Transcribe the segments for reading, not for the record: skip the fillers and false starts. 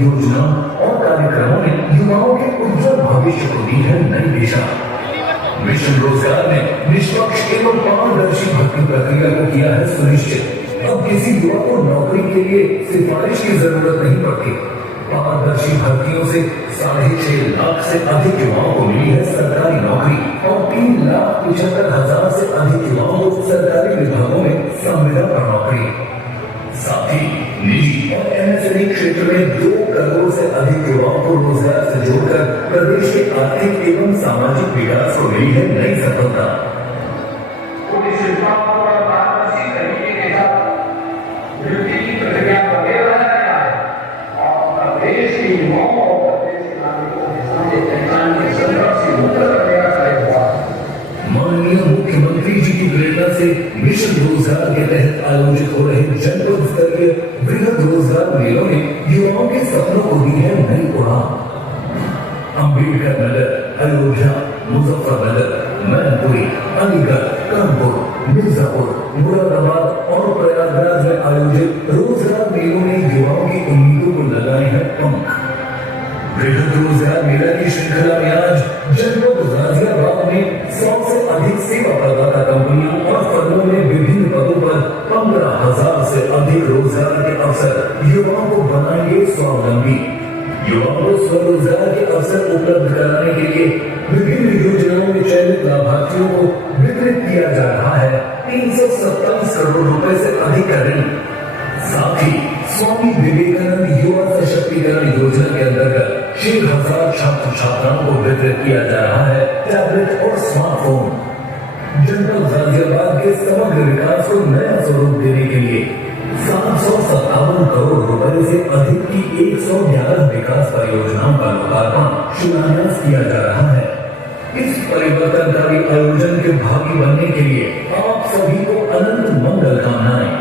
योजना और कार्यक्रमों ने युवाओं के उज्जवल भविष्य को दी है नई दिशा। मिशन रोजगार ने निष्पक्ष एवं पारदर्शी भर्ती प्रक्रिया को किया है सुनिश्चित। अब किसी युवा को नौकरी के लिए सिफारिश की जरूरत नहीं पड़ती। पारदर्शी भर्तियों से 6.5 लाख से अधिक युवाओं को मिली है सरकारी नौकरी और 3,75,000 से अधिक युवाओं को सरकारी विभागों में संविदा पर नौकरी। साथ ही निजी और एमएसएमई क्षेत्र में 2 करोड़ से अधिक युवाओं को रोजगार से जोड़कर प्रदेश के आर्थिक एवं सामाजिक विकास को मिली है नई सफलता। माननीय मुख्यमंत्री जी की प्रेरणा से मिशन रोजगार के तहत आयोजित हो रहे जनपद स्तरीय वृहद रोजगार मेलों ने युवाओं के सपनों को दी है नई उड़ान। अम्बेडकर नगर, अयोध्या, मुजफ्फरनगर, मैनपुरी, अलीगढ़, कानपुर, मिर्जापुर, मुरादाबाद और प्रयागराज में आयोजित रोजगार मेलों ने युवाओं की उम्मीदों को लगाए हैं पंख। वृहद रोजगार मेला की श्रृंखला में आज जनपद गाजियाबाद में 100 से अधिक सेवा प्रदाता कंपनियों और फर्मों में विभिन्न पदों पर 15,000 से अधिक रोजगार के अवसर युवाओं को बनाएंगे स्वावलंबी। युवाओं को स्वरोजगार के अवसर उपलब्ध कराने के लिए विभिन्न योजनाओं में चयनित लाभार्थियों को वितरित किया जा रहा है 327 करोड़ रुपए से अधिक का ऋण। साथ ही स्वामी विवेकानंद युवा सशक्तिकरण योजना के अंतर्गत 6,000 छात्र छात्राओं को वितरित किया जा रहा है टैबलेट और स्मार्टफोन। जनपद गाजियाबाद के समग्र विकास को नया स्वरूप देने के लिए 757 करोड़ रुपए से अधिक की 111 विकास परियोजनाओं का लोकार्पण शिलान्यास किया जा रहा है। इस परिवर्तनकारी आयोजन के भागी बनने के लिए आप सभी को अनंत मंगल कामनाएं।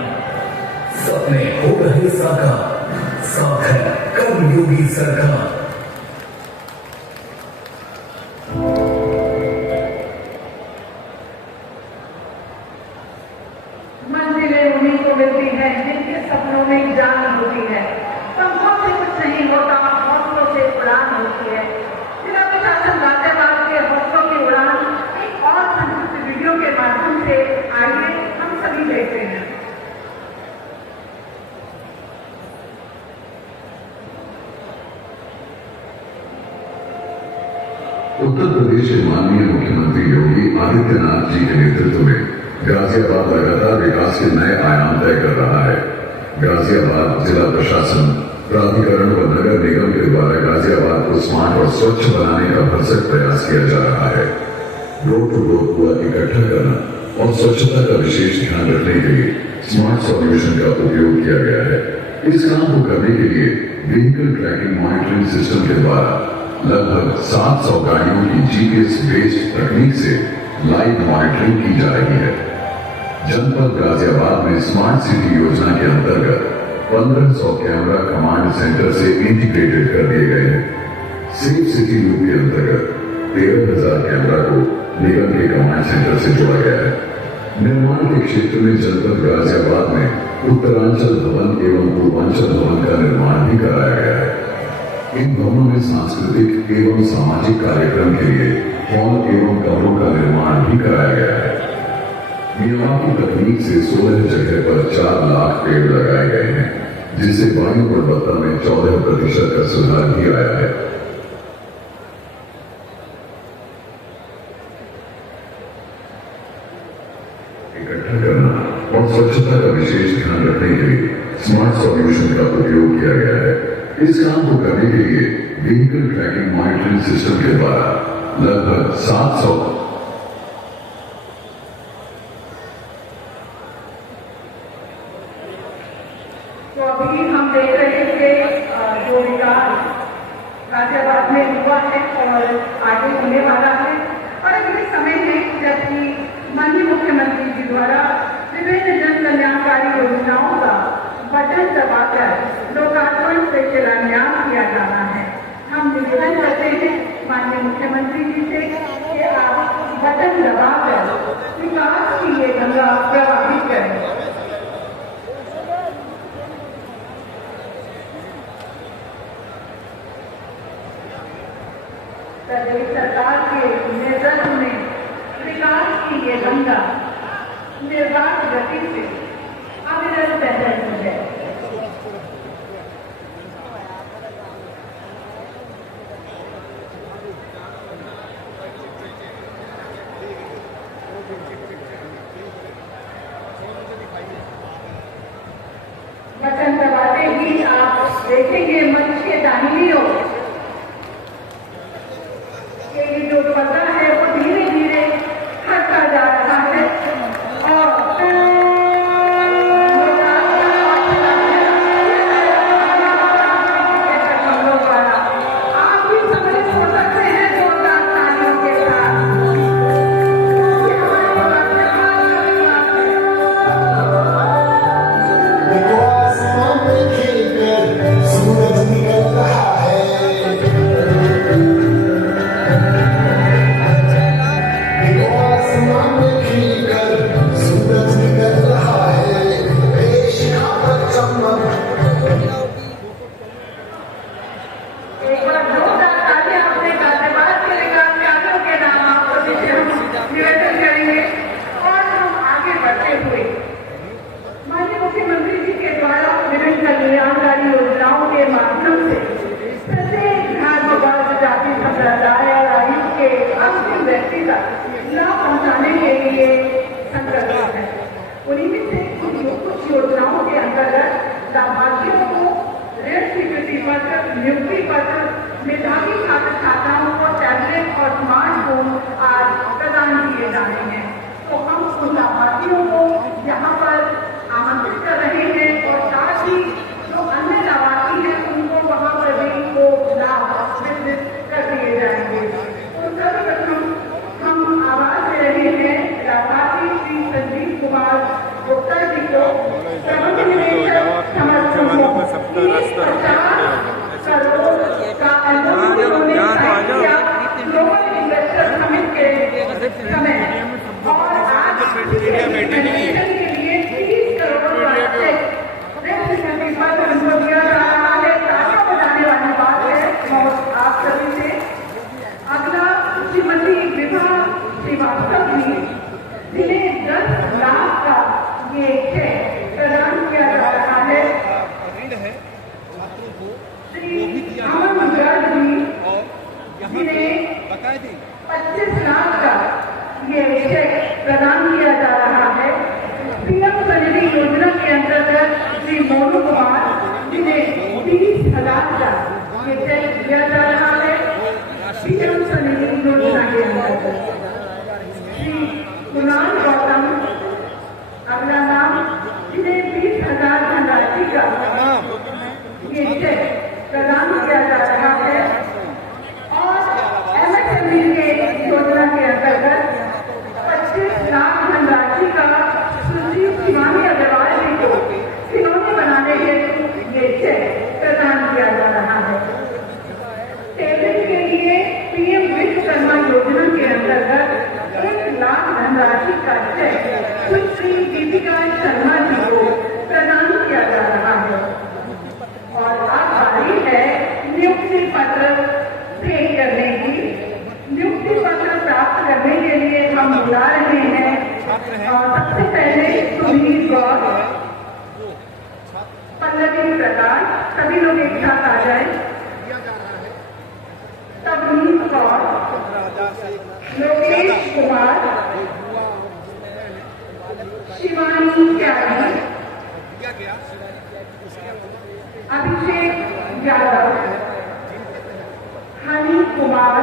सपने हो रहे साकार, साथ है कर्मयोगी सरकार। मंजिलें उन्हीं को मिलती हैं जिनके सपनों में जान होती है। पंखों से कुछ नहीं होता, हौसलों से उड़ान होती है। जिला प्रशासन गाजियाबाद के हौसलों की उड़ान एक और संक्षिप्त वीडियो के माध्यम से आइए हम सभी देखते हैं। उत्तर प्रदेश के माननीय मुख्यमंत्री योगी आदित्यनाथ जी के नेतृत्व में गाजियाबाद लगातार विकास के नए आयाम तय कर रहा है। गाजियाबाद जिला प्रशासन प्राधिकरण व नगर निगम के द्वारा गाजियाबाद को स्मार्ट और स्वच्छ बनाने का भरसक प्रयास किया जा रहा है। रोड टू डोर कूड़ा इकट्ठा करना और स्वच्छता का विशेष ध्यान रखने के लिए स्मार्ट सॉल्यूशन का उपयोग किया गया है। इस काम को करने के लिए व्हीकल ट्रैकिंग मॉनिटरिंग सिस्टम के द्वारा लगभग 700 गाड़ियों की जीपीएस बेस्ड तकनीक से लाइव मॉनिटरिंग की जा रही है। जनपद गाजियाबाद में स्मार्ट सिटी योजना के अंतर्गत 1500 कैमरा कमांड सेंटर से इंटीग्रेटेड कर दिए गए हैं। सेफ सिटी लूप के अंतर्गत 13,000 कैमरा को निगम के कमांड सेंटर से जोड़ा गया है। निर्माण के क्षेत्र में जनपद गाजियाबाद में उत्तरांचल भवन एवं पूर्वांचल भवन का निर्माण भी कराया गया है। इन भवनों में सांस्कृतिक एवं सामाजिक कार्यक्रम के लिए हॉल एवं कमरों का निर्माण भी कराया गया है। मियावाकी तकनीक से 16 जगह पर 4 लाख पेड़ लगाए गए हैं, जिससे वायु गुणवत्ता में 14% का सुधार भी आया है। इकट्ठा करना और स्वच्छता का विशेष ध्यान रखने के लिए स्मार्ट सॉल्यूशन का उपयोग किया गया है। इस काम को करने के लिए व्हीकल ट्रैकिंग मॉनिटरिंग सिस्टम के द्वारा लगभग 700 तो अभी हम देख रहे थे जो विकास गाजियाबाद में हुआ है और आगे होने वाला है। और अगले समय में जबकि माननीय मुख्यमंत्री जी द्वारा विभिन्न जन कल्याणकारी योजनाओं का बटन दबाकर लोकार्पण से शिलान्यास किया जाना है। हम निवेदन करते हैं माननीय मुख्यमंत्री जी से कि आप बटन दबाकर विकास की ये गंगा प्रवाहित करें। रथ में विकास की ये गंगा निर्बाध गति से अविरत बह रही है। बटन दबाते ही आप देखेंगे मंच के दाहिनी ओर कि ये जो पर्दा है वो धीरे धीरे हटता जा रहा है और आप भी सम्मिलित हो सकते हैं जोरदार तालियों के साथ। देखो आसमान में खिलकर सूरज निकल रहा है। देखो आसमान में खिलकर सूरज निकल रहा है। देश खातर चमक। एक बार जोरदार तालियां अपने धन्यवाद के विकासकारियों के नाम आपको निवेदन करेंगे और हम आगे बढ़ते हुए माननीय मुख्यमंत्री जी के द्वारा विभिन्न कल्याणकारी योजनाओं के माध्यम से प्रत्येक धर्म वर्ग जाति संप्रदाय और आयु के अंतिम व्यक्ति तक लाभ पहुंचाने के लिए संकल्पित है। उन्हीं में से कुछ योजनाओं के अंतर्गत लाभार्थियों को ऋण स्वीकृति पत्र, नियुक्ति पत्र, मेधावी छात्र छात्राओं को टैबलेट और स्मार्टफोन आज प्रदान किए जा रहे हैं। तो हम उन लाभार्थियों को यहाँ पर आमंत्रित कर रहे हैं और साथ ही जो अन्य लाभार्थी हैं उनको वहाँ पर भी वो लाभ वितरित कर दिए जाएंगे। तो सर्वप्रथम हम आवाज दे रहे हैं लाभार्थी श्री संजीव कुमार गुप्ता जी को प्रबंध निदेशक समर्थन को 50 करोड़ का एलओसी उन्होंने साइन किया ग्लोबल इन्वेस्टर समिट के समय और आज के लिए 30 करोड़ का चेक ऋण स्वीकृति पत्र उनको दिया जा रहा है। तालियां बजाने वाली बात है और आप सभी से अगला श्रीमती विभा श्रीवास्तव जी जिन्हें 10 लाख का ये चेक प्रदान किया जा रहा है। श्री अमन गर्ग जी जिन्हें 25 लाख का ये चेक प्रदान किया जा रहा है। पीएम स्वनिधि योजना के अंतर्गत श्री मोनू कुमार जिन्हें 30,000 का ये चेक दिया जा रहा है। पीएम स्वनिधि योजना के अंतर्गत श्री कुणाल गौतम अगला नाम जिन्हें 20,000 धनराशि का ये चेक प्रदान किया जा रहा है। और एमएसएमई के योजना के अंतर्गत 25 लाख धनराशि का सुशील शिवानी अग्रवाल जी को खिलौने बनाने के ये चेक प्रदान किया जा रहा है। टेबलेट के लिए पीएम विश्वकर्मा योजना के अंतर्गत 1 लाख धनराशि का चेक सुश्री दीपिका शर्मा जी को प्रदान किया जा रहा है। और अब बारी है नियुक्ति पत्र पे करने की। नियुक्ति पत्र प्राप्त करने के लिए हम बुला रहे हैं और सबसे पहले सुधीर गौर, पल्लवी प्रकाश, सभी लोग एक साथ आ जाए। तबनीत कौर, लोकेश कुमार, शिवानी त्यागी, अभिषेक यादव, हनी कुमार,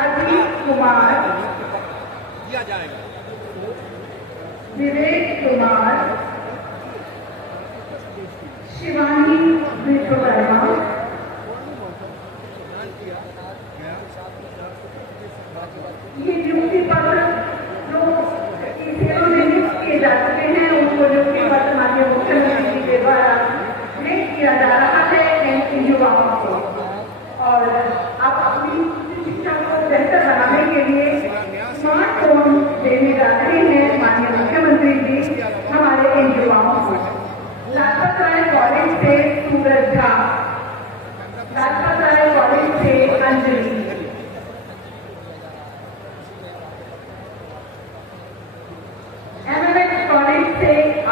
अजीत कुमार, विवेक कुमार, शिवानी विश्वकर्मा, ये नियुक्ति पत्र जो सेवा में नियुक्त किए जा चुके हैं उनको नियुक्ति पत्र माननीय मुख्यमंत्री जी के द्वारा भेंट किया जा रहा है इन युवाओं को। और आप अपनी शिक्षा को बेहतर बनाने के लिए स्मार्टफोन देने जा रहे हैं माननीय मुख्यमंत्री जी हमारे इन युवाओं को। लाजपत राय कॉलेज से सूरज झा, लाजपत राय कॉलेज से अंजलि,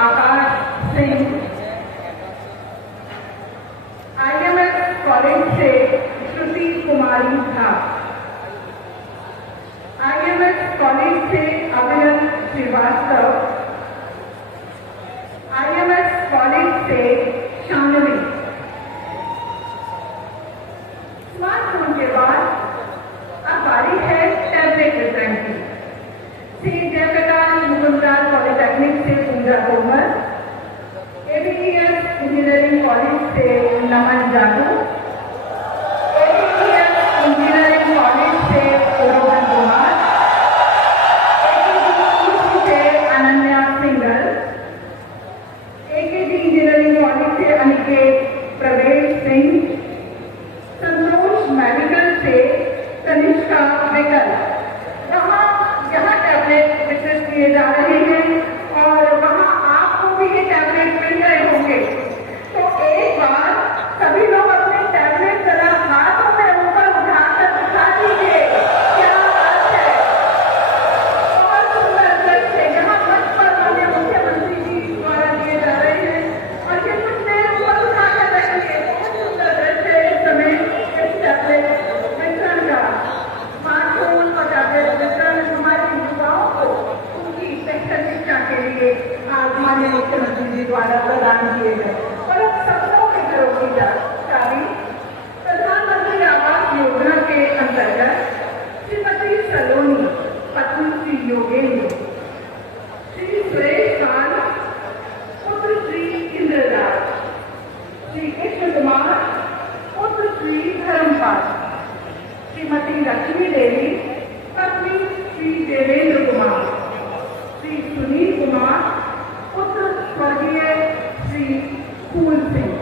आकाश सिंह, IMS कॉलेज से श्रुति कुमारी झा, IMS कॉलेज से अभिनव श्रीवास्तव, IMS कॉलेज से शानवी। स्मार्टफोन के बाद अब बारी है टैबलेट वितरण की। श्री जयप्रकाश मुकुंदलाल पॉलिटेक्निक से पूजा तोमर, ABES इंजीनियरिंग कॉलेज से नमन जादू, ABES इंजीनियरिंग कॉलेज से रोहन कुमार, AKG से Ananya single, AKG engineering college से अनिकेत प्रवेश सिंह, संतोष मेडिकल से तनिष्का विकल। यहाँ टैबलेट वितरित किए जा रहे हैं और वहाँ आपको भी ये टैबलेट मिल रहे होंगे। तो एक बार सभी लोग अपने टैबलेट जरा हाथों में ऊपर उठाकर दिखा दीजिए। क्या बात है, बहुत सुंदर दृश्य यहाँ मंच पर माननीय मुख्यमंत्री जी द्वारा दिए जा रहे हैं और ये कुछ देर ऊपर उठाकर रखेंगे। बहुत सुंदर दृश्य इस समय इस टैबलेट वितरण का। स्मार्टफोन और टैबलेट वितरण हमारे युवाओं को उनकी बेहतर शिक्षा के लिए आज माननीय मुख्यमंत्री जी द्वारा प्रदान किए गए। और अब सपनों के घरों की चाबी प्रधानमंत्री आवास योजना के अंतर्गत श्रीमती सलोनी पत्नी श्री योगेंद्र, श्री सुरेश खान पुत्र श्री इंद्रदास, श्री कृष्ण कुमार पुत्र श्री धर्मपाल, श्रीमती लक्ष्मी देवी पत्नी श्री देवेंद्र कुमार, श्री सुनील कुमार पुत्र स्वर्गीय श्री फूल सिंह।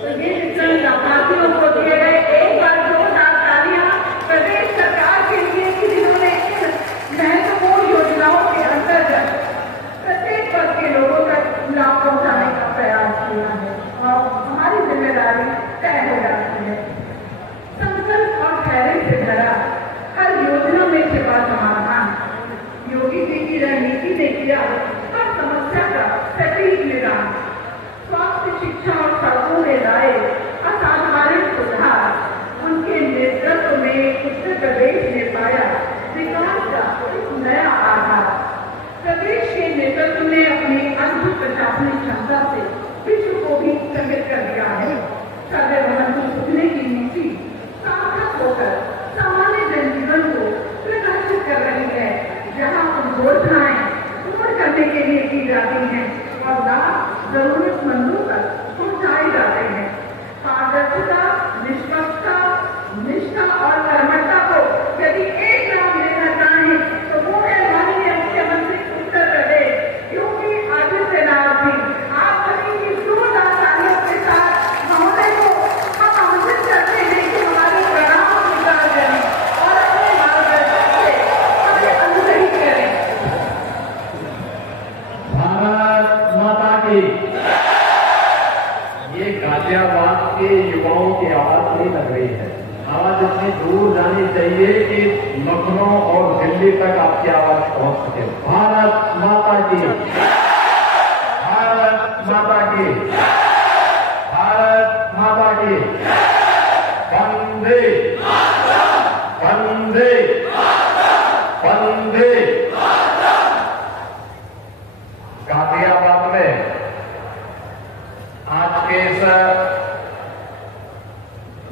तो ये वितरण लाभार्थियों को दिए गए। एक बार जोरदार तालियां प्रदेश सरकार के लिए कि जिन्होंने इन महत्वपूर्ण योजनाओं के अंतर्गत प्रत्येक वर्ग के लोगों तक लाभ पहुंचाने का प्रयास किया है और हमारी जिम्मेदारी तय हो जाती है। संकल्प और धैर्य से भरा हर योजना में सेवा समाधान योगी जी की रणनीति ने किया। हर समस्या का सटीक निदान, स्वास्थ्य, शिक्षा और सड़कों में लाए असाधारण सुधार। उनके नेतृत्व में उत्तर प्रदेश ने पाया विकास का एक नया आधार। प्रदेश के नेतृत्व ने अपनी अद्भुत प्रशासनिक क्षमता से विश्व को भी चकित कर दिया है। सर्वभवन को सुनने की नीति सार्थक होकर सामान्य जनजीवन को प्रकाशित कर रही है। जहाँ घोषणाएं पूर्ण करने के लिए की जाती हैं और लाभ जरूरतमंदों तक पहुँचाए जाते हैं। पारदर्शिता, निष्पक्षता, निष्ठा और कर्मठता को यदि एक नाम देना चाहें तो वो है माननीय मुख्यमंत्री उत्तर प्रदेश योगी आदित्यनाथ जी। आप सभी की जोरदार तालियों के साथ महोदय को हम आमंत्रित करते हैं कि हमारी प्रणाम स्वीकार करें और अपने मार्गदर्शन से हमें अनुग्रहित करें। भारत माता की। ये गाजियाबाद के युवाओं की आवाज नहीं लग रही है। आवाज इतनी दूर जानी चाहिए कि लखनऊ और दिल्ली तक आपकी आवाज पहुंच सके। भारत माता की, भारत माता की, भारत माता की। वंदे वंदे वंदे। गाजियाबाद में आज के इस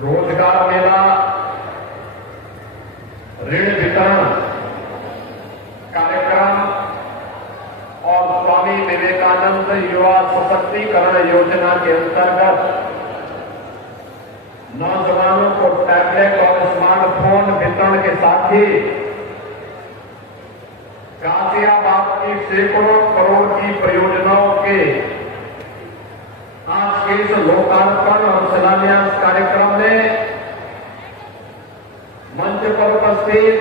रोजगार मेला, ऋण वितरण कार्यक्रम और स्वामी विवेकानंद युवा सशक्तिकरण योजना के अंतर्गत नौजवानों को टैबलेट और स्मार्टफोन वितरण के साथ ही गाजियाबाद की सैकड़ों करोड़ की परियोजनाओं के आज के इस लोकार्पण और शिलान्यास कार्यक्रम में मंच पर उपस्थित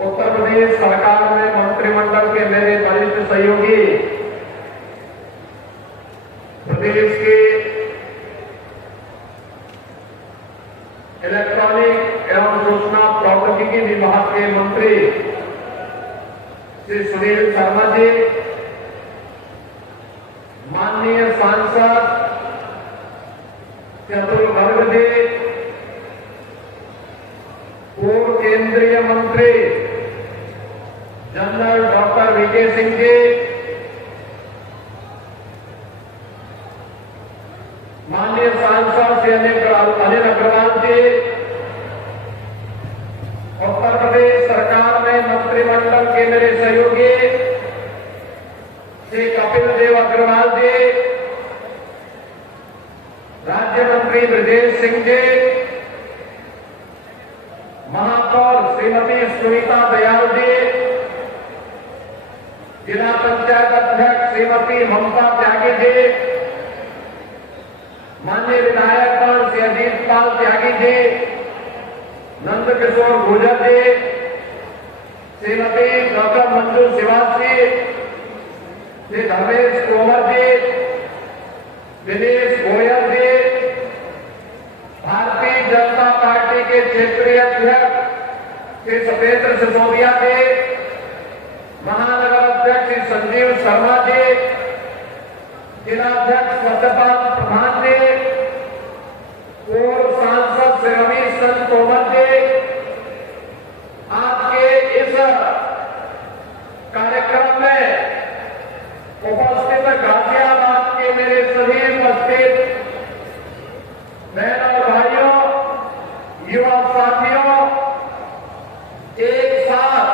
उत्तर प्रदेश सरकार में मंत्रिमंडल के मेरे वरिष्ठ सहयोगी, प्रदेश के इलेक्ट्रॉनिक एवं सूचना प्रौद्योगिकी विभाग के मंत्री श्री सुनील शर्मा जी, माननीय सांसद चतुर गर्ग जी, पूर्व केंद्रीय मंत्री general doctor VK Singh ji, माननीय सांसद श्री अनिल अग्रवाल जी, उत्तर प्रदेश सरकार में मंत्रिमंडल के मेरे सहयोगी श्री कपिल देव अग्रवाल जी, राज्य मंत्री ब्रजेश सिंह जी, महापौर श्रीमती सुनीता दयाल जी, जिला पंचायत अध्यक्ष श्रीमती ममता त्यागी जी, माननीय विधायक श्री अजीत पाल त्यागी जी, नंद किशोर गुर्जर जी, श्रीमती डॉक्टर मंजू श्रीवास जी, श्री धर्मेश तोमर जी, दिनेश गोयल जी, भारतीय जनता पार्टी के क्षेत्रीय अध्यक्ष श्री सत्येंद्र सिसोदिया जी, महानगर अध्यक्ष श्री संजीव शर्मा जी, जिलाध्यक्ष सत्यपाल प्रधान जी, पूर्व सांसद श्री रमेश चंद्र तोमर जी, आज के इस कार्यक्रम में उपस्थित गाजियाबाद के मेरे सभी उपस्थित बहन और भाइयों, युवा साथियों, एक साथ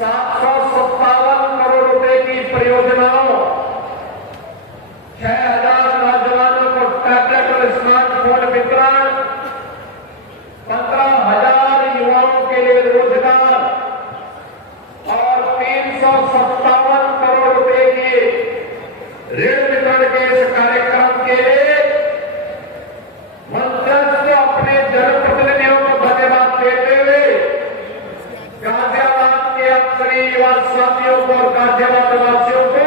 757 करोड़ रुपए की परियोजनाओं, 6,000 नौजवानों को टैबलेट और स्मार्टफोन वितरण, 15,000 युवाओं के लिए रोजगार और 357 करोड़ रुपए की ऋण वितरण के इस कार्यक्रम के लिए मंचस्थ अपने जनप्रतिनिधियों को धन्यवाद देते हुए गाजियाबाद के अक्षरी युवा साथियों को और गाजियाबाद वासियों को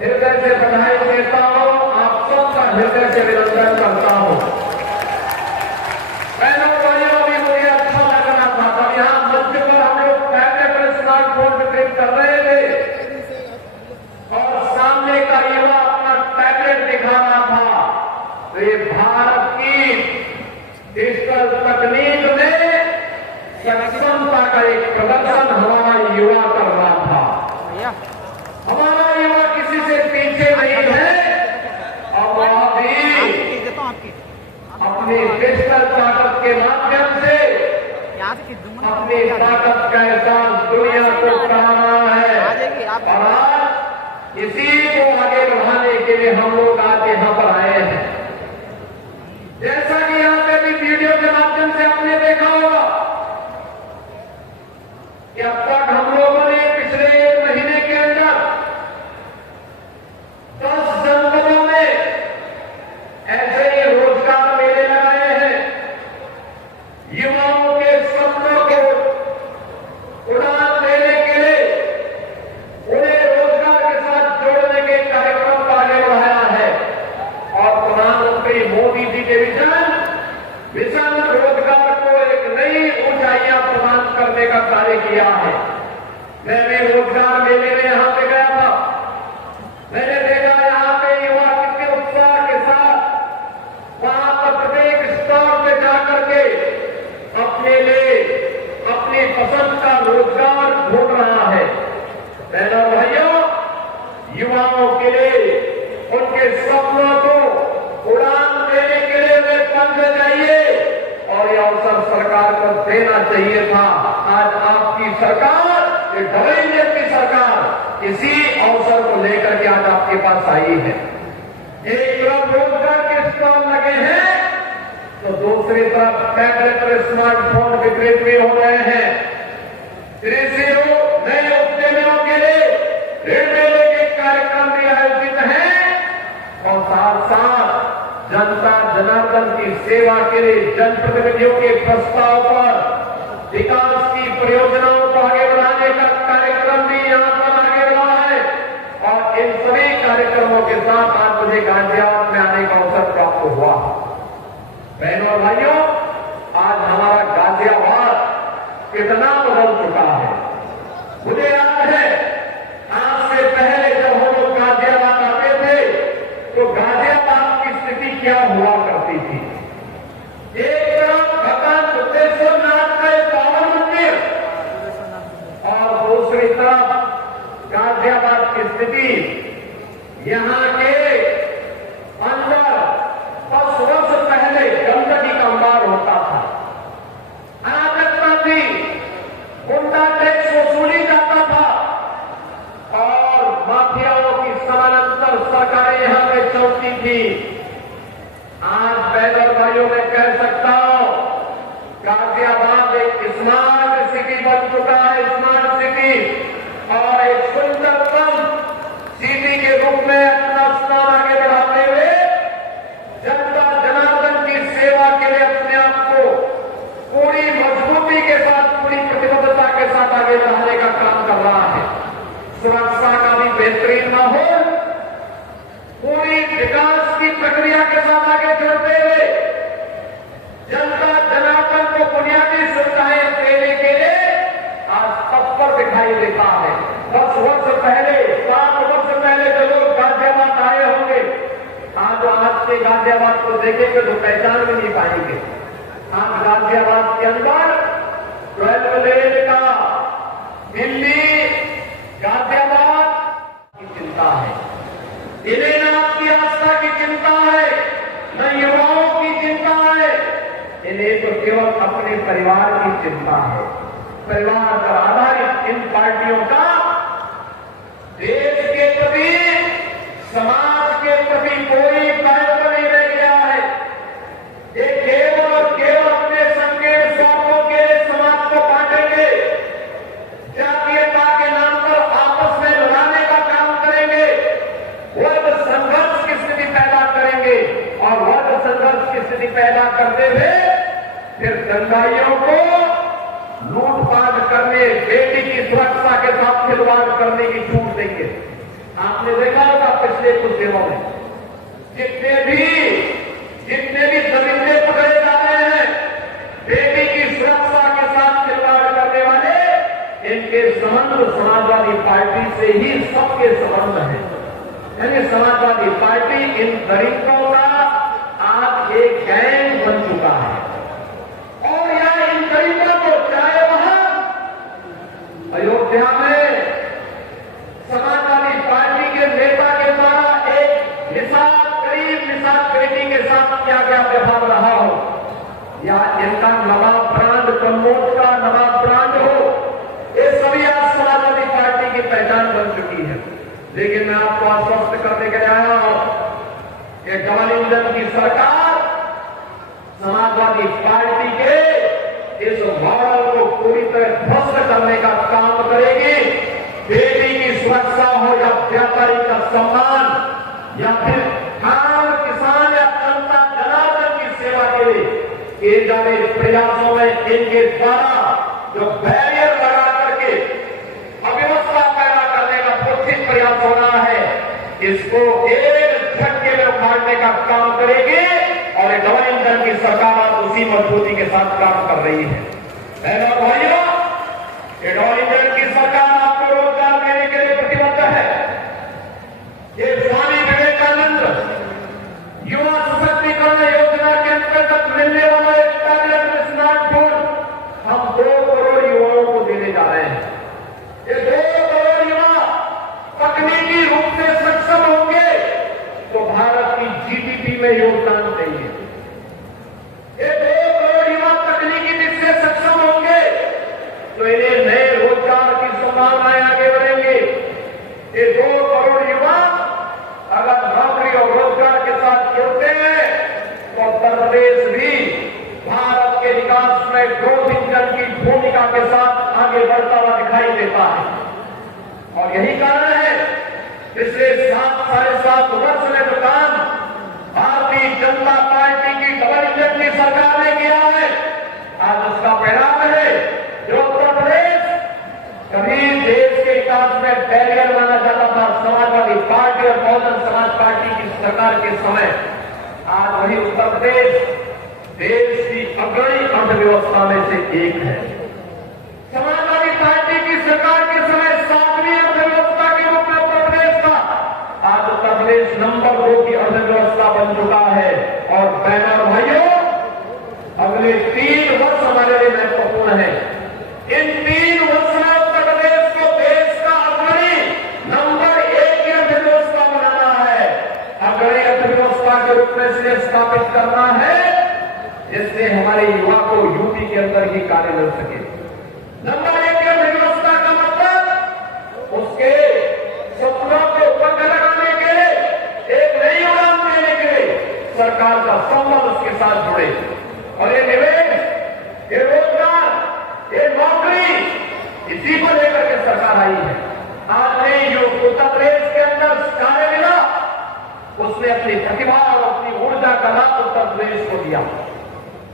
हृदय से बधाई देता हूं, आप सबका हृदय से अभिनंदन करता हूं। बहनों भाइयों, भी मुझे अच्छा लग रहा था तब यहां मंच पर हम लोग टैबलेट और स्मार्टफोन वितरित कर रहे थे और सामने का युवा अपना टैबलेट दिखा रहा था, तो ये भारत की डिजिटल तकनीक में सक्षमता का एक प्रदर्शन हमारा युवा कर रहा था। हमारा युवा किसी से पीछे नहीं है और वह भी अपनी डिजिटल ताकत के माध्यम से अपनी ताकत का एहसास दुनिया को करा रहा है और आज इसी को आगे बढ़ाने के लिए हम लोग आज यहां पर आए हैं। जैसा कि यहां पे भी वीडियो के माध्यम से आपने देखा होगा कि अब तक हम लोगों ने पिछले एक महीने के अंदर 10 जनपदों में ऐसे ही रोजगार मेले लगाए हैं। युवाओं के सपनों को उड़ान देने के लिए उन्हें रोजगार के साथ जोड़ने के कार्यक्रम को आगे बढ़ाया है और प्रधानमंत्री मोदी जी के विजन रोजगार को एक नई ऊंचाइयां प्रदान करने का कार्य किया है। मैं भी रोजगार मेले में यहां पे गया था, मैंने देखा यहां पे युवा कितने उत्साह के साथ वहां पर प्रत्येक स्टॉल पे जाकर के अपने लिए अपनी पसंद का रोजगार ढूंढ रहा है। बहनों भाइयों, युवाओं के लिए उनके सपनों को उड़ान देने के लिए वे पंख जाइए और यह अवसर सरकार को देना चाहिए था। आज आपकी सरकार, ये डबल इंजन की सरकार, इसी अवसर को लेकर के आज आपके पास आई है। एक तरफ रोजगार के स्टॉल लगे हैं तो दूसरी तरफ टैबलेट और स्मार्टफोन वितरित भी हो रहे हैं। कृषि नए उद्यमियों के लिए ऋण मेले के कार्यक्रम भी आयोजित हैं और साथ साथ जनता जनार्दन की सेवा के लिए जनप्रतिनिधियों के प्रस्ताव पर विकास की परियोजनाओं को आगे बढ़ाने का कार्यक्रम भी यहां पर आगे बढ़ा है और इन सभी कार्यक्रमों के साथ आज मुझे गाजियाबाद में आने का अवसर प्राप्त हुआ। बहनों और भाइयों, आज हमारा गाजियाबाद कितना बदल चुका है। मुझे याद है आज से पहले जब हम लोग गाजियाबाद आते थे तो गाजियाबाद की स्थिति क्या हुआ करती थी। एक तरफ भगवान बुद्धेश्वर नाथ का एक पावन मंदिर और दूसरी तरफ गाजियाबाद की स्थिति यहां के अंदर 10 वर्ष पहले गंदगी का अंबार होता था, अराजकता थी, गुंडा टैक्स वसूली जाता था और माफियाओं की समानांतर सरकारें यहां पे चलती थी। आज बहनों भाइयों मैं कह सकता हूं गाजियाबाद एक स्मार्ट सिटी बन चुका है, स्मार्ट सिटी, और एक सुंदरतम सिटी के रूप में अपना स्थान आगे बढ़ाते हुए जनता जनार्दन की सेवा के लिए अपने आप को पूरी मजबूती के साथ, पूरी प्रतिबद्धता के साथ आगे बढ़ाने का काम कर रहा है। सुरक्षा का भी बेहतरीन माहौल, पूरी विकास की प्रक्रिया के साथ आगे चलते हुए जनता जनार्दन को बुनियादी सुविधाएं देने के लिए आज तत्पर दिखाई देता है। 10 वर्ष पहले, 7 वर्ष पहले जो लोग गाजियाबाद आए होंगे आज के गाजियाबाद को देखेंगे तो पहचान भी नहीं पाएंगे। आज गाजियाबाद के अंदर 12 लेन का दिल्ली गाजियाबाद की चिंता है, इन्हें न आपकी आस्था की चिंता है, न युवाओं की चिंता है, इन्हें तो केवल अपने परिवार की चिंता है। परिवार पर आधारित इन पार्टियों का देश के प्रति, समाज के प्रति कोई दायित्व नहीं रह गया है। ये केवल और केवल अपने संकीर्ण स्वार्थों के लिए समाज को बांटेंगे, जातीयता के नाम पर आपस में लड़ाने का काम करेंगे, वर्ग संघर्ष की स्थिति पैदा करेंगे और वर्ग संघर्ष की स्थिति पैदा करते हुए फिर दंगाइयों को लूटपाट करने, बेटी की सुरक्षा के साथ खिलवाड़ करने की छूट देंगे। आपने देखा होगा पिछले कुछ दिनों में जितने भी जमीने पकड़े जा रहे हैं, बेटी की सुरक्षा के साथ खिलवाड़ करने वाले, इनके संबंध समाजवादी पार्टी से ही सबके संबंध है। यानी समाजवादी पार्टी इन दलितों का आज एक गैंग बन चुका है और यह इन दलितों को चाहे वहां अयोध्या में समाजवादी पार्टी के नेता के द्वारा एक गरीब निषाद बेटी के साथ किया गया व्यवहार रहा हो, या इनका नवाब ब्रांड कन्नौज का नवाब ब्रांड हो, ये सभी आज समाजवादी पार्टी की पहचान बन चुकी है। लेकिन मैं आपको आश्वस्त करने के लिए आया हूं कि डबल इंजन की सरकार समाजवादी पार्टी के इस मॉडल को पूरी तरह ध्वस्त करने का काम करेगी। बेटी की सुरक्षा हो या व्यापारी का सम्मान या फिर खान किसान या जनता जनार्दन की सेवा के लिए किए जा रहे प्रयासों में इनके द्वारा जो बैरियर लगा करके अव्यवस्था पैदा करने का कुत्सित प्रयास हो रहा है, इसको एक झटके में उखाड़ने का काम करेगी और डबल इंजन की सरकार आज उसी मजबूती के साथ काम कर रही है। बहनों भाइयों, ये डबल इंजन की सरकार आपको रोजगार देने के लिए प्रतिबद्ध है। ये स्वामी विवेकानंद युवा सशक्तिकरण योजना के अंतर्गत मिलने वाला एक टैबलेट स्मार्टफोन हम 2 करोड़ युवाओं को देने जा रहे हैं। ये 2 करोड़ युवा तकनीकी रूप से सक्षम होंगे तो भारत की जीडीपी में योगदान देंगे। ये 2 करोड़ युवा तकनीकी रूप से सक्षम होंगे तो इन्हें नए रोजगार की संभावनाएं आगे बढ़ेंगे। ये 2 करोड़ युवा अगर नौकरी और रोजगार के साथ जुड़ते हैं तो उत्तर प्रदेश भी भारत के विकास में ग्रोथ इंजन की भूमिका के साथ आगे बढ़ता हुआ दिखाई देता है। और यही कारण है पिछले 7-7.5 वर्ष में जो काम भारतीय जनता पार्टी की डबल इंजन की सरकार ने किया है, आज उसका परिणाम है जो उत्तर प्रदेश कभी देश के विकास में बैरियर माना जाता था समाजवादी पार्टी और बहुजन समाज पार्टी की सरकार के समय, आज वही उत्तर प्रदेश देश की अग्रणी अर्थव्यवस्था में से एक है। समाजवादी पार्टी की सरकार के समय महत्वपूर्ण है। इन 3 वर्षों में उत्तर प्रदेश को देश का अग्रणी नंबर 1 की अर्थव्यवस्था बनाना है, अग्रणी अर्थव्यवस्था के रूप में इसे स्थापित करना है, जिससे हमारे युवा को यूपी के अंदर ही कार्य मिल सके। नंबर 1 की अर्थव्यवस्था का मतलब उसके सपनों को पकड़ लगाने के लिए, एक नई उड़ान देने के लिए सरकार का संबंध उसके साथ जुड़े। और ये निवेश, ये रोजगार, ये नौकरी, इसी को लेकर के सरकार आई है। आज ने जो उत्तर प्रदेश के अंदर कार्य मिला, उसने अपनी प्रतिभा और अपनी ऊर्जा का लाभ उत्तर प्रदेश को दिया।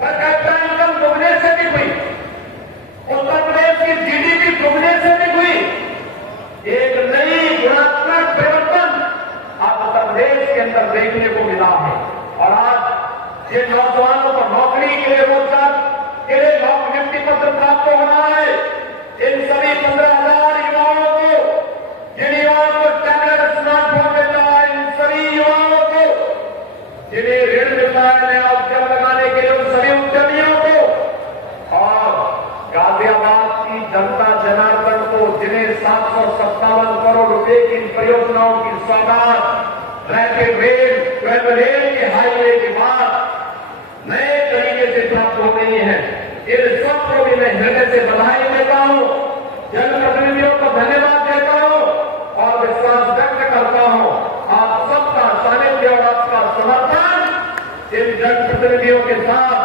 पर कैपिटा इनकम दुगने से भी हुई, उत्तर प्रदेश की जीडीपी दुगने से भी हुई। एक नई गुणात्मक परिवर्तन आज उत्तर प्रदेश के अंदर देखने को मिला है। और आज ये नौजवानों को नौकरी के लिए, रोजगार के लिए नियुक्ति पत्र प्राप्त हो रहा है। इन सभी 15,000 युवाओं को, जिन युवाओं को टैबलेट स्मार्टफोन मिल रहा है, इन सभी युवाओं को जिन्हें ऋण मिल रहा है नया उद्यम लगाने के लिए, उन सभी उद्यमियों को, और गाजियाबाद की जनता जनार्दन को, जिन्हें 757 करोड़ रुपए की इन परियोजनाओं की सौगात रैपिड रेल, ट्वेल्व रेल के हाईवे के बाद नए तरीके से प्राप्त हो गई है। इन सबको भी मैं हृदय से बधाई देता हूं, जनप्रतिनिधियों को धन्यवाद देता हूं और विश्वास व्यक्त करता हूं आप सबका सानिध्य और आपका समर्थन इन जनप्रतिनिधियों के साथ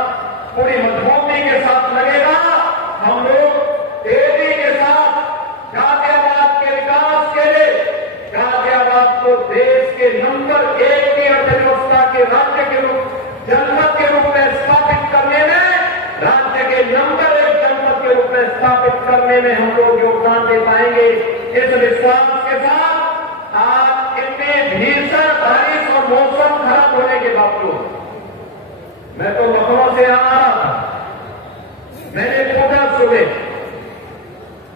पूरी मजबूती के साथ लगेगा। हम लोग तेजी के साथ गाजियाबाद के विकास के लिए, गाजियाबाद को देश के नंबर 1 की अर्थव्यवस्था के राज्य के रूप, जनपद के रूप में स्थापित करने में, राज्य के नंबर 1 जनपद के रूप में स्थापित करने में हम लोग योगदान दे पाएंगे। इस विश्वास के साथ आज इतने भीषण बारिश और मौसम खराब होने के बावजूद मैं तो लखनऊ से आ रहा था। मैंने पूछा सुबह,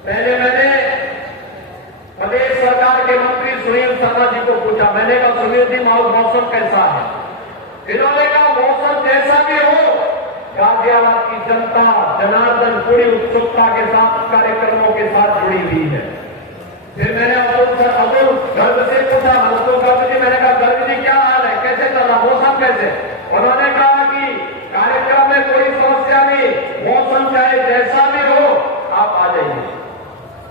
पहले मैंने प्रदेश सरकार के मंत्री सुनील शर्मा जी को पूछा। मैंने कहा सुनील जी मौसम कैसा है? इन्होंने कहा मौसम जैसा भी हो, गाजियाबाद की जनता जनार्दन पूरी उत्सुकता के साथ कार्यक्रमों के साथ जुड़ी हुई है। फिर मैंने अतुल गर्ग से पूछा, अतुल गर्ग जी, मैंने कहा गर्ग जी क्या हाल है, कैसे चल रहा, मौसम कैसे? उन्होंने कहा कि कार्यक्रम में कोई समस्या नहीं, मौसम चाहे जैसा भी हो आप आ जाइए।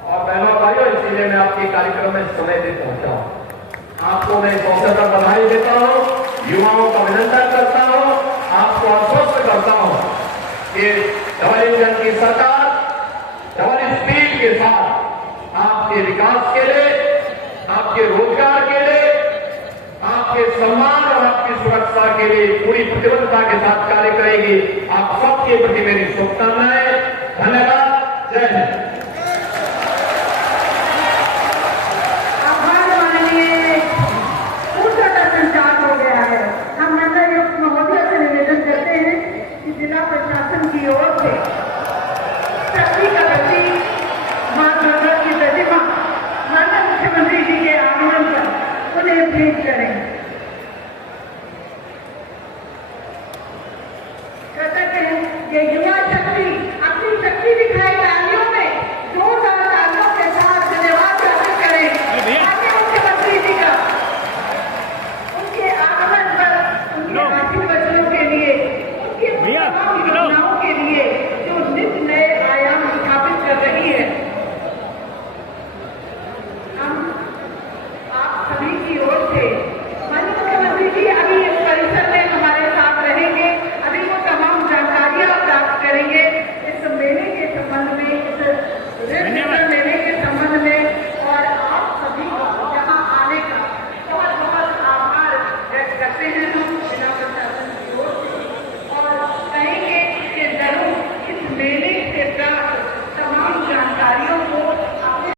और बहनों भाइयों, इसीलिए मैं आपके कार्यक्रम में समय से पहुंचा हूं। आपको मैं इस अवसर पर बधाई देता हूं, युवाओं का अभिनंदन करता हूं, आपको आश्वस्त करता हूं कि डबल इंजन की सरकार डबल स्पीड के साथ आपके विकास के लिए, आपके रोजगार के लिए, आपके सम्मान और आपकी सुरक्षा के लिए पूरी प्रतिबद्धता के साथ कार्य करेगी। आप सबके प्रति मेरी शुभकामनाएं।